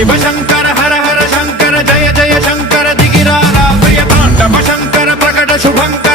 शिव शंकर हर हर शंकर जय जय शंकर दिगिरारा प्रिय तांडव शंकर प्रकट शुभंकर